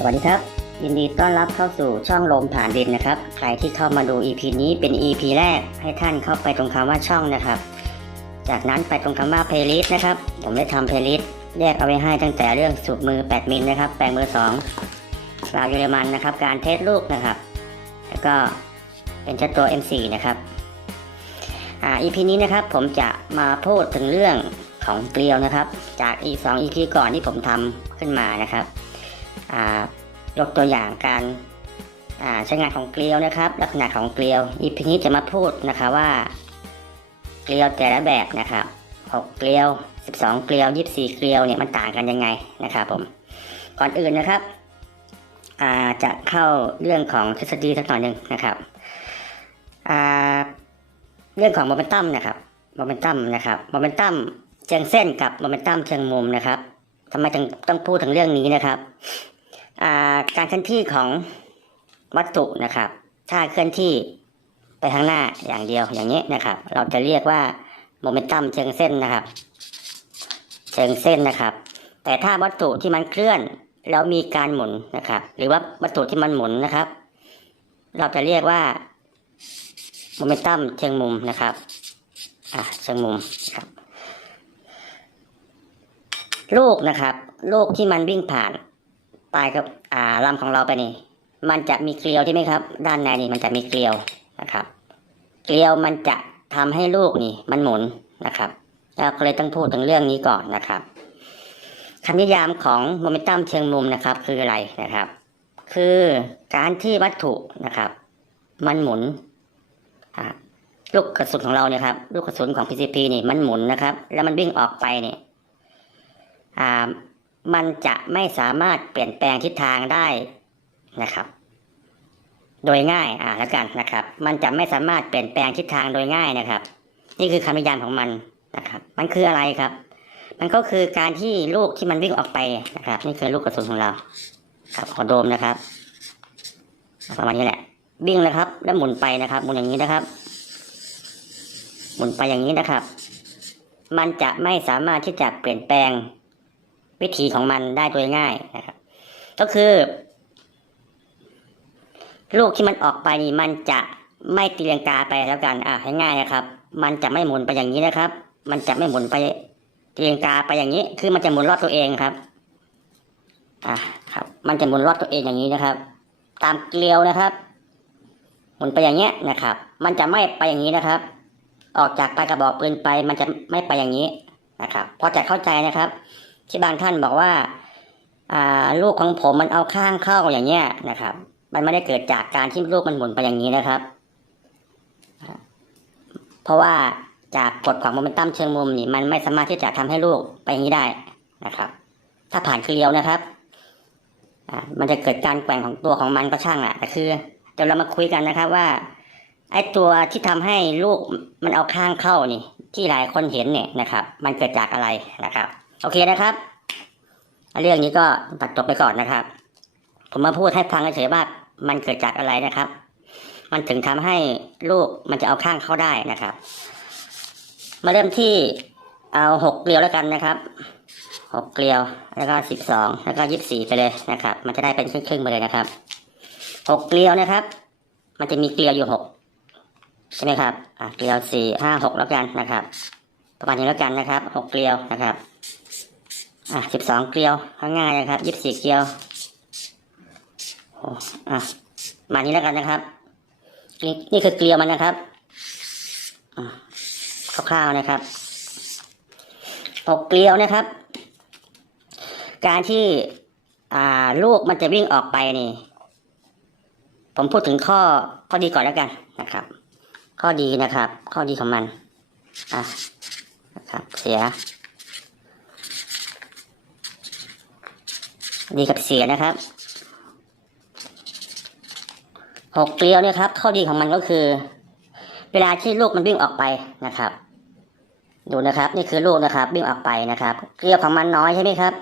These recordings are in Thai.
สวัสดีครับ ยินดีต้อนรับเข้าสู่ช่องลมผ่านดินนะครับ ใครที่เข้ามาดู EP นี้เป็น EP แรกให้ท่านเข้าไปตรงคำว่าช่องนะครับ จากนั้นไปตรงคำว่า playlist นะครับ ผมได้ทำ playlist แยกเอาไว้ให้ตั้งแต่เรื่องสูตรมือ 8 มิลนะครับ แปลงมือ2สาวเยอรมันนะครับ การเทสลูกนะครับ แล้วก็เป็นเจ้าตัว M4 นะครับอ่า EP นี้นะครับผมจะมาพูดถึงเรื่องของเกลียวนะครับ จากอีก2 EP ก่อนที่ผมทำขึ้นมานะครับ ยกตัวอย่างการใช้งานของเกลียวนะครับ ลักษณะของเกลียว อีพีนี้จะมาพูดนะคะว่าเกลียวแต่ละแบบนะครับ 6 เกลียว 12 เกลียว 24 เกลียวเนี่ยมันต่างกันยังไงนะครับผมก่อนอื่นนะครับจะเข้าเรื่องของทฤษฎีสักหน่อยหนึ่งนะครับเรื่องของโมเมนตัมนะครับโมเมนตัมนะครับโมเมนตัมเชิงเส้นกับโมเมนตัมเชิงมุมนะครับทำไมถึงต้องพูดถึงเรื่องนี้นะครับ การเคลื่อนที่ของวัตถุนะครับ ถ้าเคลื่อนที่ไปข้างหน้าอย่างเดียวอย่างนี้นะครับ เราจะเรียกว่าโมเมนตัมเชิงเส้นนะครับ เชิงเส้นนะครับ แต่ถ้าวัตถุที่มันเคลื่อนแล้วมีการหมุนนะครับ หรือว่าวัตถุที่มันหมุนนะครับ เราจะเรียกว่าโมเมนตัมเชิงมุมนะครับอะเชิงมุมครับ ลูกนะครับ ลูกที่มันวิ่งผ่าน ปลายกับอ่าลำของเราไปนี่ มันจะมีเกลียวใช่ไหมครับ ด้านในนี่มันจะมีเกลียวนะครับ เกลียวมันจะทำให้ลูกนี่ มันหมุนนะครับเราก็เลยต้องพูดถึงเรื่องนี้ก่อนนะครับคำนิยามของโมเมนตัมเชิงมุมนะครับ คืออะไรนะครับ คือการที่วัตถุนะครับ มันหมุนลูกกระสุนของเราเนี่ยครับลูกกระสุนของ PCP นี่มันหมุนนะครับ แล้วมันวิ่งออกไปเนี่ยอ่า มันจะไม่สามารถเปลี่ยนแปลงทิศทางได้นะครับ โดยง่ายอ่าแล้วกันนะครับ มันจะไม่สามารถเปลี่ยนแปลงทิศทางโดยง่ายนะครับ นี่คือคำนิยามของมันนะครับ มันคืออะไรครับ มันก็คือการที่ลูกที่มันวิ่งออกไปนะครับ นี่คือลูกกระสุนของเรา ครับขอโดมนะครับประมาณนี้แหละวิ่งเลยครับ แล้วหมุนไปนะครับ หมุนอย่างนี้นะครับ หมุนไปอย่างนี้นะครับ มันจะไม่สามารถที่จะเปลี่ยนแปลง วิธีของมันได้โดยง่ายนะครับ ก็คือ ลูกที่มันออกไปนี่มันจะไม่ตีลังกาไปแล้วกัน อะให้ง่ายนะครับ มันจะไม่หมุนไปอย่างนี้นะครับ มันจะไม่หมุนไปตีลังกาไปอย่างนี้ คือมันจะหมุนรอบตัวเองครับ อะครับ มันจะหมุนรอบตัวเองอย่างนี้นะครับ ตามเกลียวนะครับ หมุนไปอย่างเงี้ยนะครับ มันจะไม่ไปอย่างนี้นะครับ ออกจากปลายกระบอกปืนไป มันจะไม่ไปอย่างนี้นะครับ พอจะเข้าใจนะครับ ที่บางท่านบอกว่าอ่าลูกของผมมันเอาข้างเข้าอย่างเงี้ยนะครับ มันไม่ได้เกิดจากการที่ลูกมันหมุนไปอย่างนี้นะครับ เพราะว่าจากกฎของโมเมนตัมเชิงมุมนี่มันไม่สามารถที่จะทำให้ลูกไปอย่างนี้ได้นะครับ ถ้าผ่านเกลียวนะครับมันจะเกิดการแกว่งของตัวของมันก็ช่างแหละแต่คือเดี๋ยวเรามาคุยกันนะครับว่าไอ้ตัวที่ทำให้ลูกมันเอาข้างเข้านี่ ที่หลายคนเห็นเนี่ยนะครับ มันเกิดจากอะไรนะครับ โอเคนะครับ เรื่องนี้ก็ตัดจบไปก่อนนะครับ ผมมาพูดให้ฟังเฉยๆว่ามันเกิดจากอะไรนะครับ มันถึงทำให้ลูกมันจะเอาข้างเข้าได้นะครับ มาเริ่มที่เอาหกเกลียวแล้วกันนะครับหกเกลียวแล้วก็สิบสองแล้วก็ยี่สิบสี่ไปเลยนะครับ มันจะได้เป็นครึ่งๆไปเลยนะครับหกเกลียวนะครับ มันจะมีเกลียวอยู่หกใช่ไหมครับอะเกลียวสี่ห้าหกแล้วกันนะครับ ประมาณนี้แล้วกันนะครับหกเกลียวนะครับ อะสิบสองเกลียวง่ายนะครับยี่สิบสี่เกลียวโอ้อะมานี้แล้วกันนะครับ นี่นี่คือเกลียวมันนะครับอคร่าวๆนะครับหกเกลียวนะครับ การที่อ่าลูกมันจะวิ่งออกไปนี่ ผมพูดถึงข้อข้อดีก่อนแล้วกันนะครับ ข้อดีนะครับ ข้อดีของมันอะนะครับ เสีย ดีกับเสียนะครับหกเกลียวเนี่ยครับข้อดีของมันก็คือ เวลาที่ลูกมันวิ่งออกไปนะครับ ดูนะครับนี่คือลูกนะครับ วิ่งออกไปนะครับ เกลียวของมันน้อยใช่ไหมครับ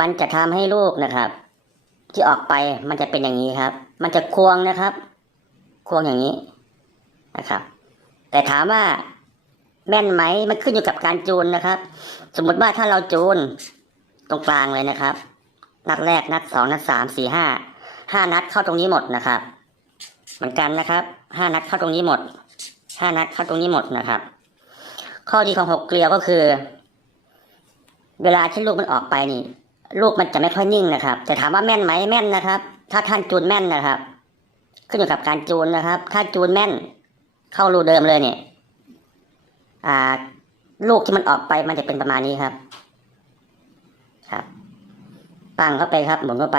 มันจะทำให้ลูกนะครับ ที่ออกไปมันจะเป็นอย่างนี้ครับ มันจะควงนะครับ ควงอย่างนี้นะครับ แต่ถามว่าแม่นไหมมันขึ้นอยู่กับการจูนนะครับ สมมติว่าถ้าเราจูน ตรงกลางเลยนะครับ นัดแรกนัดสองนัดสามสี่ห้าห้านัดเข้าตรงนี้หมดนะครับ เหมือนกันนะครับห้านัดเข้าตรงนี้หมดห้านัดเข้าตรงนี้หมดนะครับ ข้อดีของหกเกลียวก็คือ เวลาที่ลูกมันออกไปนี่ ลูกมันจะไม่ค่อยนิ่งนะครับ แต่ถามว่าแม่นไหมแม่นนะครับ ถ้าท่านจูนแม่นนะครับ ขึ้นอยู่กับการจูนนะครับ ถ้าจูนแม่น เข้ารูเดิมเลยเนี่ย อ่า ลูกที่มันออกไปมันจะเป็นประมาณนี้ครับครับ ตั้งเข้าไปครับ หมุนเข้าไป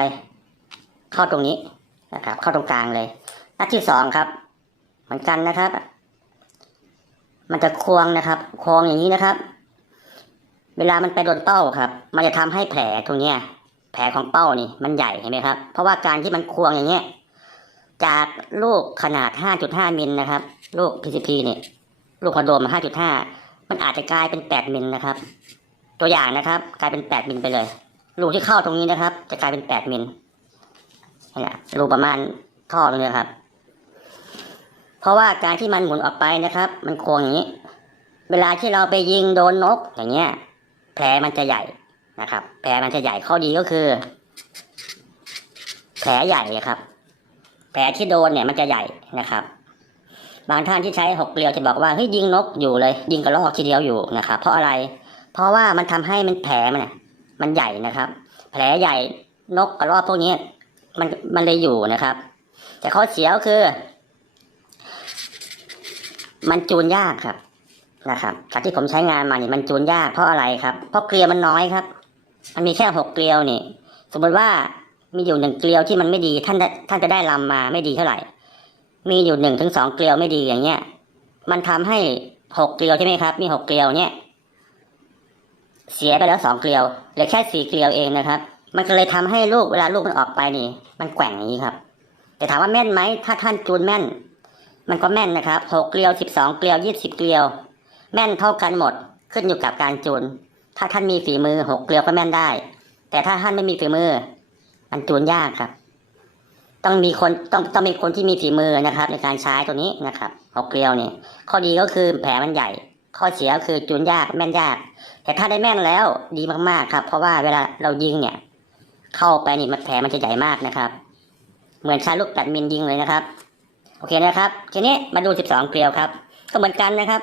เข้าตรงนี้นะครับ เข้าตรงกลางเลยนัดที่สองครับ เหมือนกันนะครับ มันจะควงนะครับ ควงอย่างนี้นะครับ เวลามันไปโดนเป้าครับ มันจะทำให้แผลตรงเนี้ยแผลของเป้านี่มันใหญ่เห็นไหมครับ เพราะว่าการที่มันควงอย่างเงี้ยจากลูกขนาด 5.5 มิลนะครับ ลูก PCP เนี่ย ลูกพอนโดม5.5 มันอาจจะกลายเป็น 8 มิลนะครับ ตัวอย่างนะครับ กลายเป็น 8 มิลไปเลย ลูกที่เข้าตรงนี้นะครับ จะกลายเป็น8มิลเนี่ยรูประมาณท่อตรงนี้ครับ เพราะว่าการที่มันหมุนออกไปนะครับ มันโค้งอย่างนี้ เวลาที่เราไปยิงโดนนกอย่างเงี้ย แผลมันจะใหญ่นะครับ แผลมันจะใหญ่ข้อดีก็คือ แผลใหญ่ครับ แผลที่โดนเนี่ยมันจะใหญ่นะครับบางท่านที่ใช้หกเกลียวจะบอกว่าเฮ้ยยิงนกอยู่เลย ยิงกระรอกทีเดียวอยู่นะครับเพราะอะไร เพราะว่ามันทำให้มันแผลมันน่ะ มันใหญ่นะครับ แผลใหญ่นกกระรอกพวกนี้ มันมันเลยอยู่นะครับ แต่ข้อเสียก็คือ มันจูนยากครับนะครับจากที่ผมใช้งานมาเนี่ยมันจูนยากเพราะอะไรครับ เพราะเกลียวมันน้อยครับ มันมีแค่หกเกลียวนี่ สมมติว่ามีอยู่หนึ่งเกลียวที่มันไม่ดีท่านท่านจะได้ลำมาไม่ดีเท่าไหร่ มีอยู่หนึ่งถึงสองเกลียวไม่ดีอย่างเงี้ย มันทำให้หกเกลียวใช่ไหมครับ มีหกเกลียวเนี่ย เสียไปแล้วสองเกลียวเหลือแค่สี่เกลียวเองนะครับ มันก็เลยทำให้ลูกเวลาลูกมันออกไปนี่ มันแกว่งอย่างนี้ครับ แต่ถามว่าแม่นไหมถ้าท่านจูนแม่น มันก็แม่นนะครับหกเกลียวสิบสองเกลียวยี่สิบเกลียว แม่นเท่ากันหมดขึ้นอยู่กับการจูน ถ้าท่านมีฝีมือหกเกลียวก็แม่นได้ แต่ถ้าท่านไม่มีฝีมือ มันจูนยากครับ ต้องมีคนต้องต้องมีคนที่มีฝีมือนะครับ ในการใช้ตัวนี้นะครับหกเกลียวนี่ข้อดีก็คือแผลมันใหญ่ ข้อเสียก็คือจูนยากแม่นยาก แต่ถ้าได้แม่นแล้วดีมากๆครับ เพราะว่าเวลาเรายิงเนี่ย เข้าไปนี่มันแผลมันจะใหญ่มากนะครับ เหมือนใช้ลูกแปดมิลยิงเลยนะครับ โอเคนะครับ ทีนี้มาดูสิบสองเกลียวครับ ก็เหมือนกันนะครับ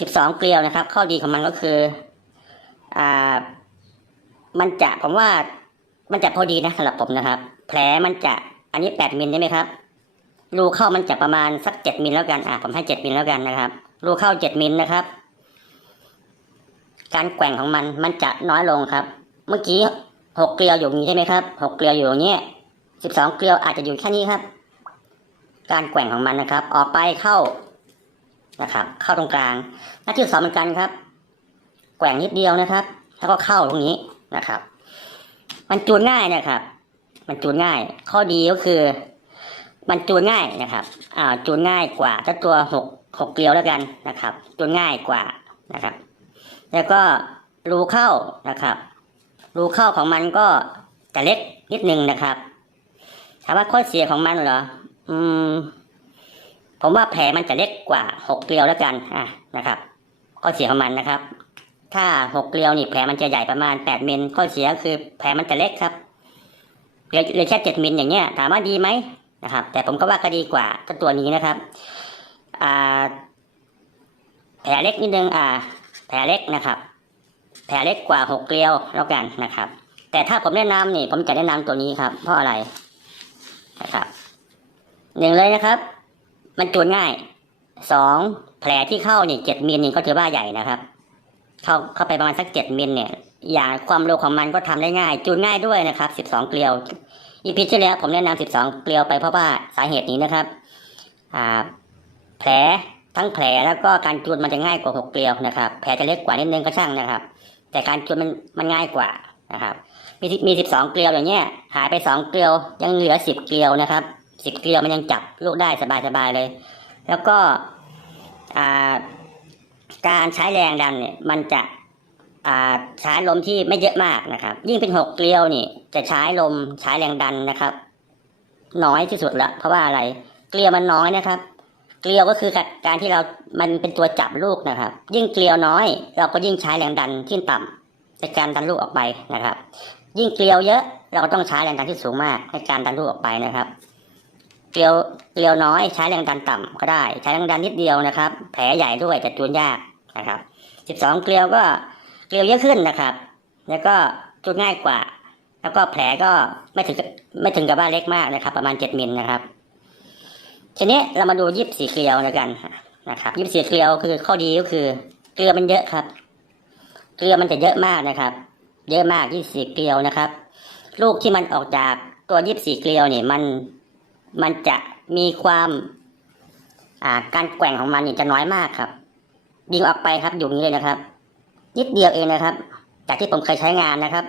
สิบสองเกลียวนะครับ ข้อดีของมันก็คืออ่ามันจะผมว่ามันจะพอดีนะสำหรับผมนะครับ แผลมันจะอันนี้แปดมิลใช่ไหมครับรูเข้ามันจะประมาณสักเจ็ดมิลแล้วกันอ่าผมให้เจ็ดมิลแล้วกันนะครับ รูเข้าเจ็ดมิลนะครับ การแกว่งของมันมันจะน้อยลงครับ เมื่อกี้หกเกลียวอยู่นี้ใช่ไหมครับหกเกลียวอยู่อย่างเงี้ยสิบสองเกลียวอาจจะอยู่แค่นี้ครับ การแกว่งของมันนะครับ ออกไปเข้านะครับ เข้าตรงกลาง หน้าที่สองเหมือนกันครับ แกว่งนิดเดียวนะครับ แล้วก็เข้าตรงนี้นะครับ มันจูนง่ายนะครับ มันจูนง่าย ข้อดีก็คือ มันจูนง่ายนะครับอ่าจูนง่ายกว่าถ้าตัวหก หกเกลียวแล้วกันนะครับจูนง่ายกว่านะครับ แล้วก็รูเข้านะครับ รูเข้าของมันก็จะเล็กนิดนึงนะครับถามว่าข้อเสียของมันเหรออืม ผมว่าแผลมันจะเล็กกว่าหกเกลียวแล้วกันอะนะครับ ข้อเสียของมันนะครับ ถ้าหกเกลียวนี่แผลมันจะใหญ่ประมาณแปดมิลข้อเสียคือแผลมันจะเล็กครับเหลือแค่เจ็ดมิลอย่างเงี้ยถามว่าดีไหมนะครับ แต่ผมก็ว่าก็ดีกว่าตัวนี้นะครับ แผลเล็กนิดนึงอ่า แผลเล็กนะครับ แผลเล็กกว่าหกเกลียวแล้วกันนะครับ แต่ถ้าผมแนะนำนี่ ผมจะแนะนำตัวนี้ครับ เพราะอะไรนะครับหนึ่งเลยนะครับ มันจูนง่ายสองแผลที่เข้านี่เจ็ดมิลนี่ก็ถือว่าใหญ่นะครับ เข้าเข้าไปประมาณสักเจ็ดมิลเนี่ย อย่างความเร็วของมันก็ทำได้ง่าย จูนง่ายด้วยนะครับสิบสองเกลียวอีพีที่แล้วผมแนะนำสิบสองเกลียวไปเพราะว่าสาเหตุนี้นะครับอ่า แผลทั้งแผลแล้วก็การจูนมันจะง่ายกว่าหกเกลียวนะครับ แผลจะเล็กกว่านิดนึงก็ช่างนะครับ แต่การจูนมันมันง่ายกว่านะครับ มีมีสิบสองเกลียวอย่างเงี้ยหายไปสองเกลียวยังเหลือสิบเกลียวนะครับสิบเกลียวมันยังจับลูกได้สบายๆเลย แล้วก็การใช้แรงดันเนี่ยมันจะใช้ลมที่ไม่เยอะมากนะครับ ยิ่งเป็นหกเกลียวนี่จะใช้ลมใช้แรงดันนะครับ น้อยที่สุดละเพราะว่าอะไร เกลียวมันน้อยนะครับ เกลียวก็คือการที่เรามันเป็นตัวจับลูกนะครับ ยิ่งเกลียวน้อย เราก็ยิ่งใช้แรงดันที่ต่ำในการดันลูกออกไปนะครับ ยิ่งเกลียวเยอะเราก็ต้องใช้แรงดันที่สูงมากในการดันลูกออกไปนะครับ เกลียวเกลียวน้อยใช้แรงดันต่ำก็ได้ ใช้แรงดันนิดเดียวนะครับ แผลใหญ่ด้วยแต่จูนยากนะครับสิบองเกลียวก็เกลียวเยอะขึ้นนะครับ แล้วก็จูนง่ายกว่า แล้วก็แผลก็ไม่ถึงไม่ถึงกับว่าเล็กมากนะครับ ประมาณเจ็ดมิลนะครับ ทีนี้เรามาดูยิบสีเกลียวแล้วกันนะครับยิบสีเกลียวคือข้อดีก็คือ เกลือมันเยอะครับ เกลือมันจะเยอะมากนะครับ เยอะมากยี่สีเกลียวนะครับ ลูกที่มันออกจากตัวยิบสีเกลียวเนี่ยมันมันจะมีความอ่าการแกว่งของมันเนี่ยจะน้อยมากครับยิงออกไปครับอยู่นี้เลยนะครับ นิดเดียวเองนะครับ จากที่ผมเคยใช้งานนะครับ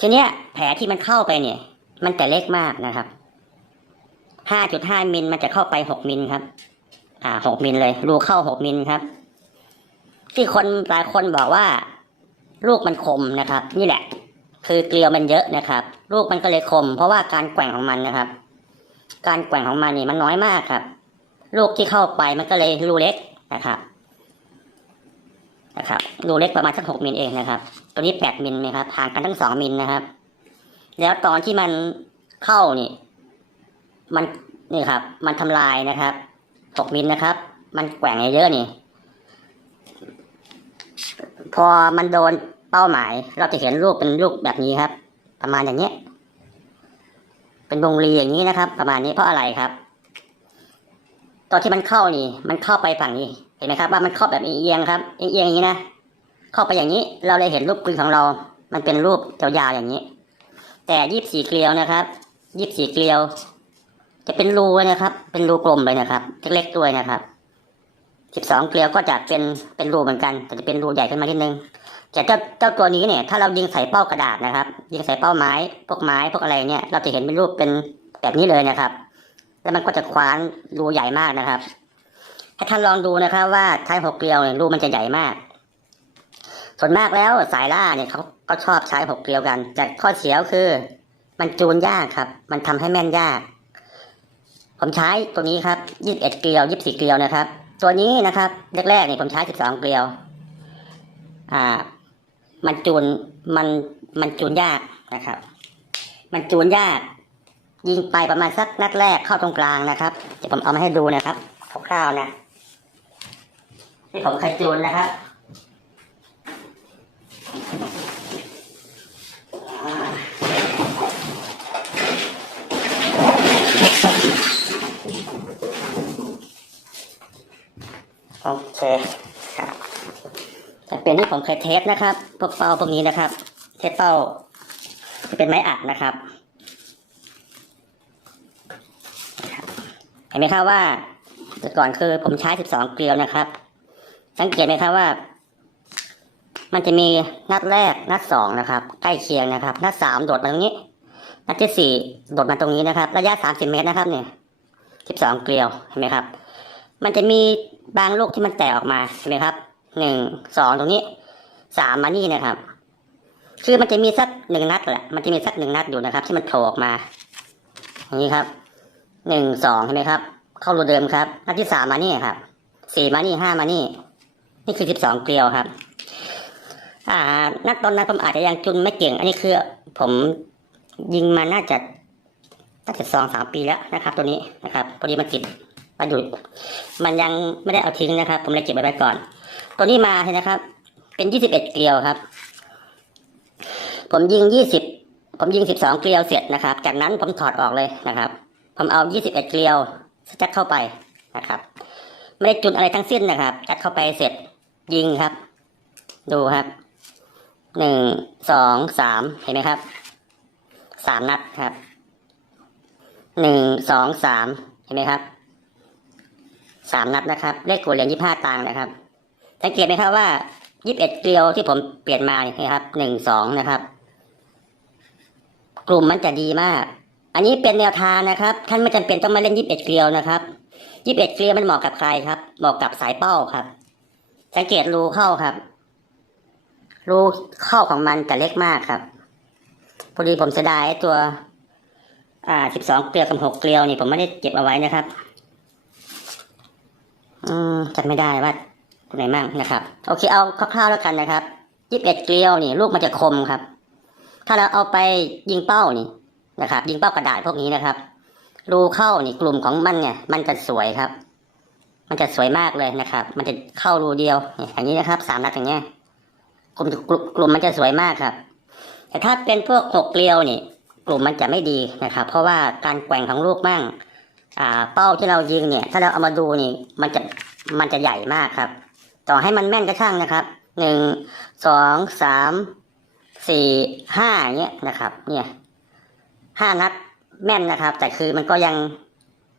ทีเนี้ยแผลที่มันเข้าไปเนี่ย มันแต่เล็กมากนะครับ ห้าจุดห้ามิลมันจะเข้าไปหกมิลครับ อ่าหกมิลเลย รูเข้าหกมิลครับ ที่คนหลายคนบอกว่า ลูกมันคมนะครับ นี่แหละ คือเกลียวมันเยอะนะครับ ลูกมันก็เลยคม เพราะว่าการแกว่งของมันนะครับ การแกว่งของมันนี่มันน้อยมากครับ ลูกที่เข้าไปมันก็เลยรูเล็กนะครับนะครับรูเล็กประมาณสักหกมิลเองนะครับ ตัวนี้แปดมิลนะครับห่างกันทั้งสองมิลนะครับ แล้วตอนที่มันเข้านี่ มันนี่ครับ มันทำลายนะครับหกมิลนะครับ มันแกว่งเยอะๆนี่ พอมันโดนเป้าหมาย เราจะเห็นรูปเป็นรูปแบบนี้ครับ ประมาณอย่างเนี้ยเป็นวงรีอย่างนี้นะครับ ประมาณนี้เพราะอะไรครับตอนที่มันเข้านี่ มันเข้าไปฝั่งนี้เห็นไหมครับ ว่ามันเข้าแบบเอียงครับเอียงๆอย่างนี้นะเข้าไปอย่างนี้ เราเลยเห็นรูปกลืนของเรา มันเป็นรูปยาวๆอย่างนี้ แต่ยี่สิบสี่เกลียวนะครับยี่สิบสี่เกลียว จะเป็นรูนะครับ เป็นรูกลมเลยนะครับ เล็กๆด้วยนะครับสิบสองเกลียวก็จะเป็นเป็นรูเหมือนกัน แต่จะเป็นรูใหญ่ขึ้นมานิดนึงแต่เจ้าเจ้าตัวนี้เนี่ย ถ้าเรายิงใส่เป้ากระดาษนะครับ ยิงใส่เป้าไม้ พวกไม้พวกอะไรเนี่ย เราจะเห็นเป็นรูปเป็นแบบนี้เลยนะครับ แล้วมันก็จะคว้านรูใหญ่มากนะครับให้ท่านลองดูนะครับ ว่าใช้หกเกลียวเนี่ยรูมันจะใหญ่มาก ส่วนมากแล้วสายล่าเนี่ยเขาก็ชอบใช้หกเกลียวกัน แต่ข้อเสียคือ มันจูนยากครับ มันทำให้แม่นยาก ผมใช้ตัวนี้ครับยี่สิบเอ็ดเกลียวยี่สิบสี่เกลียวนะครับ ตัวนี้นะครับแรกๆเนี่ยผมใช้สิบสองเกลียว อ่า มันจูนมันมันจูนยากนะครับ มันจูนยาก ยิงไปประมาณสักนัดแรกเข้าตรงกลางนะครับเดี๋ยวผมเอามาให้ดูนะครับคร่าวๆนะที่ผมเคยจูนนะครับ โอเคครับจะเป็นที่ผมเคยเทสนะครับ พวกเป้าพวกนี้นะครับ เทสเป้าจะเป็นไม้อัดนะครับเห็นไหมครับว่าแต่ก่อนคือผมใช้ 12 เกลียวนะครับ สังเกตไหมครับว่า มันจะมีนัดแรกนัดสองนะครับ ใกล้เคียงนะครับ นัดสามโดดมาตรงนี้ นัดที่สี่โดดมาตรงนี้นะครับ ระยะ 30 เมตรนะครับเนี่ย 12 เกลียวเห็นไหมครับ มันจะมี บางลูกที่มันแตกออกมาเห็นไหมครับหนึ่งสองตรงนี้สามมานี่นะครับ คือมันจะมีสักหนึ่งนัดแหละมันจะมีสักหนึ่งนัดอยู่นะครับ ที่มันโผล่ออกมา อย่างนี้ครับหนึ่งสองใช่ไหมครับ เข้ารูเดิมครับนัดที่สามมานี่ครับสี่มานี่ห้ามานี่ นี่คือสิบสองเกลียวครับ อ่านัดตอนนั้นผมอาจจะยังจุนไม่เก่ง อันนี้คือ ผมยิงมาน่าจะน่าจะสองสามปีแล้วนะครับ ตัวนี้นะครับพอดีมันติด ประดุมันยังไม่ได้เอาทิ้งนะครับ ผมเลยเก็บไว้ไว้ก่อน ตัวนี้มาเห็นนะครับ เป็นยี่สิบเอ็ดเกลียวครับ ผมยิงยี่สิบผมยิงสิบสองเกลียวเสร็จนะครับ จากนั้นผมถอดออกเลยนะครับ ผมเอา21เกลียวจัดเข้าไปนะครับ ไม่ได้จุดอะไรทั้งสิ้นนะครับจัดเข้าไปเสร็จยิงครับ ดูครับหนึ่งสองสามเห็นไหมครับสามนัดครับหนึ่งสองสามเห็นไหมครับ สามนัดนะครับ เลขหัวเหรียญยี่ห้าตังค์นะครับ สังเกตไหมครับว่ายี่สิบเอ็ดเกลียวที่ผมเปลี่ยนมาเนี่ยครับหนึ่งสองนะครับ กลุ่มมันจะดีมาก อันนี้เป็นแนวทางนะครับ ท่านไม่จำเป็นต้องมาเล่นยี่สิบเอ็ดเกลียวนะครับยี่สิบเอ็ดเกลียวมันเหมาะกับใครครับ เหมาะกับสายเป้าครับ สังเกตรูเข้าครับรูเข้าของมันแต่เล็กมากครับ พอดีผมเสียดายตัว อ่าสิบสองเกลียวกับหกเกลียวนี่ผมไม่ได้เก็บเอาไว้นะครับ จำไม่ได้ว่าตัวไหนมั่งนะครับ โอเคเอาคร่าวๆแล้วกันนะครับยีิบเอ็ดเกลียวนี่ลูกมันจะคมครับ ถ้าเราเอาไปยิงเป้านี่นะครับ ยิงเป้ากระดาษพวกนี้นะครับ รูเข้านี่กลุ่มของมันเนี่ย มันจะสวยครับ มันจะสวยมากเลยนะครับ มันจะเข้ารูเดียวนี่อย่างนี้นะครับสามนัดอย่างเงี้ยกลุ่มกลุ่มมันจะสวยมากครับ แต่ถ้าเป็นพวกหกเกลียวนี่ กลุ่มมันจะไม่ดีนะครับ เพราะว่าการแกว่งของลูกมั่ง เป้าที่เรายิงเนี่ย ถ้าเราเอามาดูนี่ มันจะมันจะใหญ่มากครับ ต่อให้มันแม่นก็ช่างนะครับหนึ่งสองสามสี่ห้าเงี้ยนะครับ เนี่ยห้านัดแม่นนะครับ แต่คือมันก็ยัง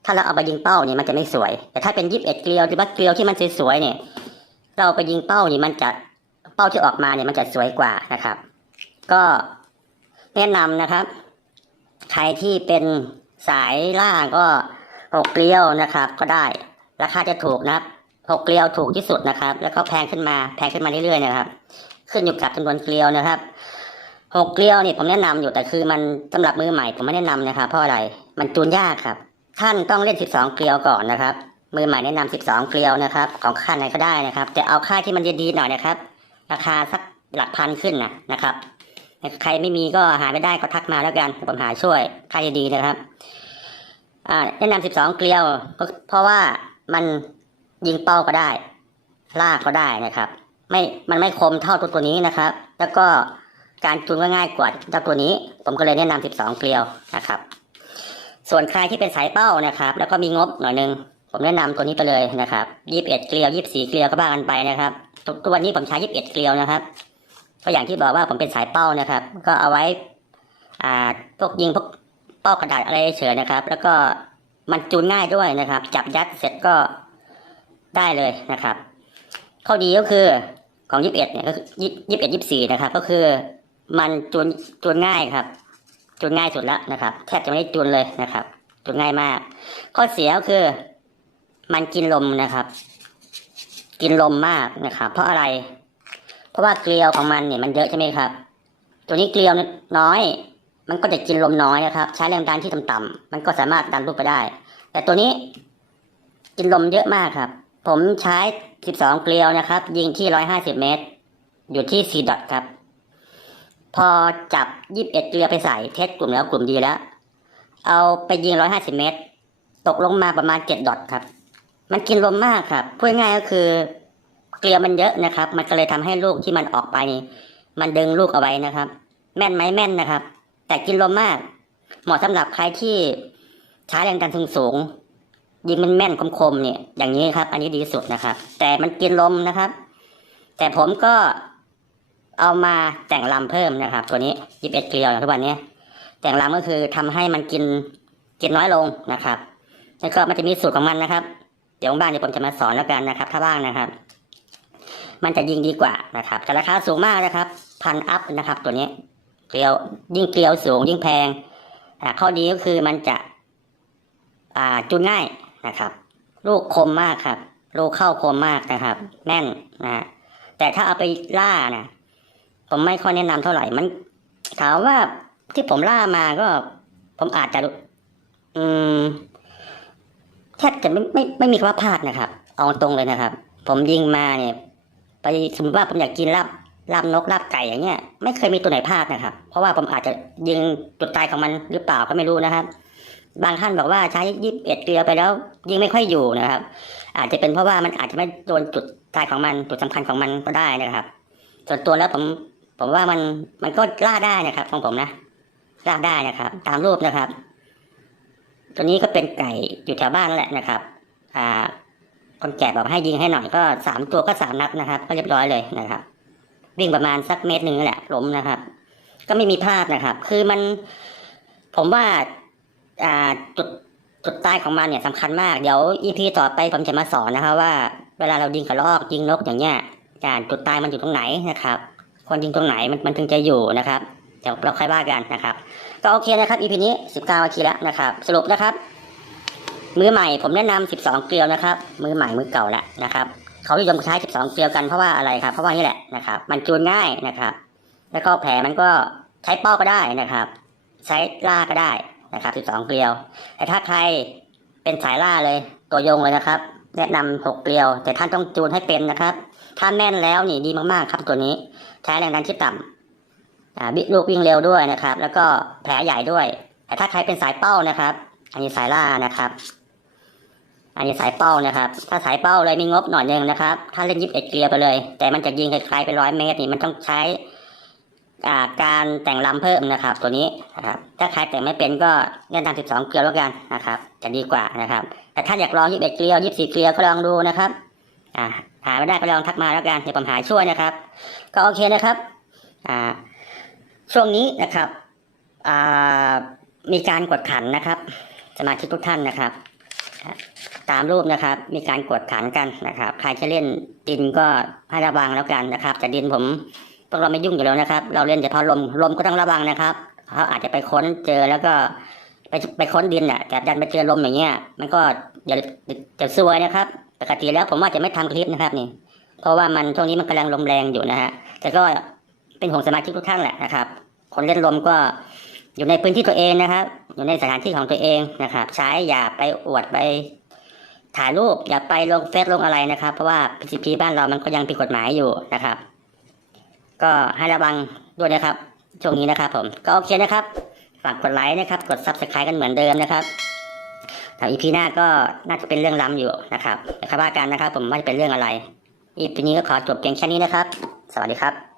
ถ้าเราเอาไปยิงเป้าเนี่ยมันจะไม่สวย แต่ถ้าเป็นยิบเอ็ดเกลียวหรือว่าเกลียวที่มันสวยๆเนี่ย เราไปยิงเป้านี่มันจะเป้าที่ออกมาเนี่ยมันจะสวยกว่านะครับ ก็แนะนำนะครับ ใครที่เป็นสายล่าก็ หกเกลียวนะครับก็ได้ ราคาจะถูกนะครับหกเกลียวถูกที่สุดนะครับ แล้วก็แพงขึ้นมาแพงขึ้นมาเรื่อยๆนะครับ ขึ้นอยู่กับจำนวนเกลียวนะครับหกเกลียวนี่ผมแนะนำอยู่แต่คือมันสำหรับมือใหม่ผมไม่แนะนำนะครับเพราะอะไรมันจูนยากครับท่านต้องเล่น 12 เกลียวก่อนนะครับ มือใหม่แนะนำ12 เกลียวนะครับของค่าไหนก็ได้นะครับ แต่เอาค่าที่มันดีๆหน่อยนะครับ ราคาสักหลักพันขึ้นนะนะครับ ใครไม่มีก็หาไม่ได้ก็ทักมาแล้วกันผมหาช่วยค่าดีๆนะครับ แนะนำ12เกลียวเพราะว่ามันยิงเป้าก็ได้ ลากก็ได้นะครับ ไม่มันไม่คมเท่าตัวตัวนี้นะครับ แล้วก็การจูนก็ง่ายกว่าเจ้าตัวนี้ ผมก็เลยแนะนำ12เกลียวนะครับ ส่วนใครที่เป็นสายเป้านะครับ แล้วก็มีงบหน่อยนึงผมแนะนำตัวนี้ไปเลยนะครับ21เอ็ดเกลียว24เกลียวก็บ้ากันไปนะครับตัววันนี้ผมใช้21เอ็ดเกลียวนะครับก็อย่างที่บอกว่าผมเป็นสายเป้านะครับ ก็เอาไว้อ่าพวกยิงพวก ป้ากระดาษอะไรเฉยนะครับ แล้วก็มันจูนง่ายด้วยนะครับ จับยัดเสร็จก็ได้เลยนะครับ ข้อดีก็คือของยี่สิบเอ็ดเนี่ยก็ยี่สิบเอ็ดยี่สิบสี่นะครับ ก็คือมันจูนจูนง่ายครับ จูนง่ายสุดแล้วนะครับ แทบจะไม่ได้จูนเลยนะครับจูนง่ายมาก ข้อเสียก็คือ มันกินลมนะครับ กินลมมากนะครับ เพราะอะไร เพราะว่าเกลียวของมันเนี่ยมันเยอะใช่ไหมครับ ตัวนี้เกลียวน้อย มันก็จะกินลมน้อยนะครับ ใช้แรงดันที่ต่ำๆมันก็สามารถดันลูกไปได้ แต่ตัวนี้กินลมเยอะมากครับ ผมใช้ 12 เกลียวนะครับ ยิงที่ 150 เมตร อยู่ที่ 4 ดอทครับ พอจับ 21 เกลียวไปใส่เทสกลุ่มแล้วกลุ่มดีแล้ว เอาไปยิง 150 เมตร ตกลงมาประมาณ 7 ดอทครับ มันกินลมมากครับ พูดง่ายก็คือเกลียวมันเยอะนะครับ มันก็เลยทำให้ลูกที่มันออกไป มันดึงลูกเอาไว้นะครับ แม่นไหมแม่นนะครับ แต่กินลมมาก เหมาะสำหรับใครที่ใช้แรงดันสูงๆยิงมันแม่นคมๆเนี่ย อย่างนี้ครับ อันนี้ดีสุดนะครับ แต่มันกินลมนะครับ แต่ผมก็เอามาแต่งลำเพิ่มนะครับ ตัวนี้ยิบเอ็ดเกลียวทุกวันนี้ แต่งลำก็คือทำให้มันกินกินน้อยลงนะครับแล้วก็มันจะมีสูตรของมันนะครับ เดี๋ยวบ้านเดี๋ยวผมจะมาสอนแล้วกันนะครับ ถ้าว่างนะครับ มันจะยิงดีกว่านะครับ แต่ราคาสูงมากนะครับ พันอัพนะครับ ตัวนี้ เกลียวยิ่งเกลียวสูงยิ่งแพงอ่ข้อดีก็คือมันจะจุนง่ายนะครับ ลูกคมมากครับ ลูกเข้าคมมากนะครับ แน่นนะแต่ถ้าเอาไปล่านะผมไม่ค่อยแนะนำเท่าไหร่ มันถามว่าที่ผมล่ามาก็ ผมอาจจะ อืมแทบจะไม่ไม่ไม่มีคำว่าพลาดนะครับ เอาตรงเลยนะครับ ผมยิงมาเนี่ย ไปสมมติว่าผมอยากกินลาบ ลาบนกลาบไก่อย่างเงี้ยไม่เคยมีตัวไหนพลาดนะครับ เพราะว่าผมอาจจะยิงจุดตายของมันหรือเปล่าก็ไม่รู้นะครับ บางท่านบอกว่าใช้ยี่สิบเอ็ดเกลียวไปแล้ว ยิงไม่ค่อยอยู่นะครับ อาจจะเป็นเพราะว่ามันอาจจะไม่โดนจุดตายของมันจุดสำคัญของมันก็ได้นะครับ ส่วนตัวแล้วผมผมว่ามันมันก็ล่าได้นะครับของผมนะล่าได้นะครับ ตามรูปนะครับ ตัวนี้ก็เป็นไก่อยู่แถวบ้านนั่นแหละนะครับ อ่าคนแก่บอกให้ยิงให้หน่อยก็สามตัวก็สามนัดนะครับ ก็เรียบร้อยเลยนะครับ วิ่งประมาณสักเมตรหนึ่งนั่นแหละล้มนะครับ ก็ไม่มีพลาดนะครับ คือมัน ผมว่าอ่าจุดจุดตายของมันเนี่ยสำคัญมากเดี๋ยวอีพีต่อไปผมจะมาสอนนะครับว่า เวลาเรายิงกระรอกยิงนกอย่างเงี้ยการจุดตายมันอยู่ตรงไหนนะครับคนยิงตรงไหนมันมันถึงจะอยู่นะครับเดี๋ยวเราค่อยว่ากันนะครับ ก็โอเคนะครับอีพีนี้สิบเก้านาทีแล้วนะครับ สรุปนะครับ มือใหม่ผมแนะนำสิบสองเกลียวนะครับ มือใหม่มือเก่าแหละนะครับ เขานิยมใช้สิบสองเกลียวกันเพราะว่าอะไรครับ เพราะว่านี่แหละนะครับ มันจูนง่ายนะครับ แล้วก็แผลมันก็ใช้ป้าก็ได้นะครับ ใช้ล่าก็ได้นะครับสิบสองเกลียว แต่ถ้าใครเป็นสายล่าเลย ตัวยงเลยนะครับ แนะนำหกเกลียว แต่ท่านต้องจูนให้เป็นนะครับ ถ้าแม่นแล้วนี่ดีมากๆครับตัวนี้ใช้แรงดันที่ต่อ่าบิลูกวิ่งเร็วด้วยนะครับ แล้วก็แผลใหญ่ด้วย แต่ถ้าใครเป็นสายเป้านะครับ อันนี้สายล่านะครับ อันนี้สายเป้านะครับ ถ้าสายเป้าเลยมีงบหน่อยหนึงนะครับ ถ้าเล่นยิบเอ็ดเกลียไปเลย แต่มันจะยิงไกลๆไปร้อยเมตรนี่มันต้องใช้อ่าการแต่งลำเพิ่มนะครับ ตัวนี้นะครับ ถ้าใครแต่งไม่เป็นก็เล่นตาม12 เกลียวแล้วกันนะครับ จะดีกว่านะครับ แต่ถ้าอยากลองยิบเอ็ดเกลียวยิบสี่เกลียวก็ลองดูนะครับอ่าหาไม่ได้ก็ลองทักมาแล้วกันเดี๋ยวผมหาช่วยนะครับ ก็โอเคนะครับอ่าช่วงนี้นะครับอ่ามีการกดขันนะครับ สมาชิกทุกท่านนะครับ ตามรูปนะครับ มีการกดขันกันนะครับ ใครจะเล่นดินก็ให้ระวังแล้วกันนะครับ แต่ดินผมพวกเราไม่ยุ่งอยู่แล้วนะครับ เราเล่นเฉพาะลมลมก็ต้องระวังนะครับเขาอาจจะไปค้นเจอแล้วก็ไปไปค้นดินอะแต่ดันไปเจอลมอย่างเงี้ย มันก็อย่าจะซวยนะครับ ปกติแล้วผมว่าจะไม่ทำคลิปนะครับนี่ เพราะว่ามันช่วงนี้มันกำลังลมแรงอยู่นะฮะแต่ก็เป็นห่วงสมาชิกทุกท่านแหละนะครับ คนเล่นลมก็อยู่ในพื้นที่ตัวเองนะครับ อยู่ในสถานที่ของตัวเองนะครับ ใช้อย่าไปอวดไป ถ่ายรูปอย่าไปลงเฟซลงอะไรนะครับ เพราะว่า PCP บ้านเรามันก็ยังผิดกฎหมายอยู่นะครับ ก็ให้ระวังด้วยนะครับช่วงนี้นะครับ ผมก็โอเคนะครับฝากกดไลค์นะครับ กด Subscribe กันเหมือนเดิมนะครับแต่ EP หน้าก็น่าจะเป็นเรื่องล้ำอยู่นะครับเดี๋ยวค่อยว่ากันนะครับ ผมว่าจะเป็นเรื่องอะไร EP นี้ก็ขอจบเพียงแค่นี้นะครับ สวัสดีครับ